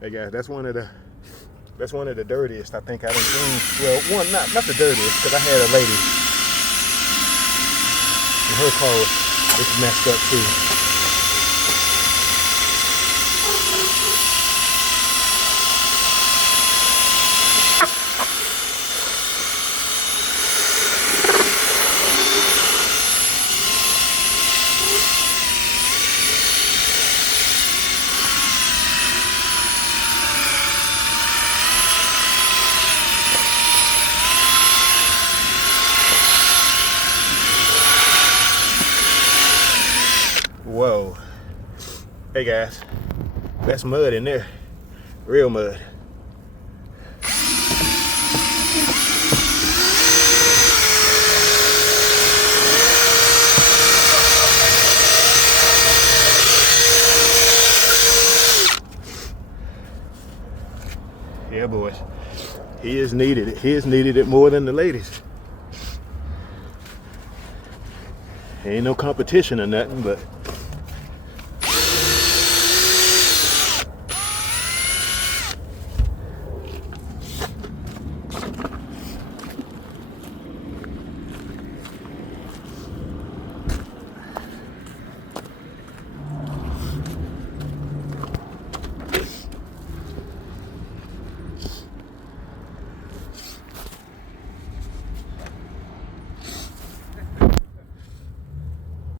Hey guys, that's one of the dirtiest I think I done seen. Well, one not the dirtiest, because I had a lady and her car was messed up too. Whoa. Hey guys, that's mud in there. Real mud. Yeah, boys. He has needed it. He has needed it more than the ladies. Ain't no competition or nothing, but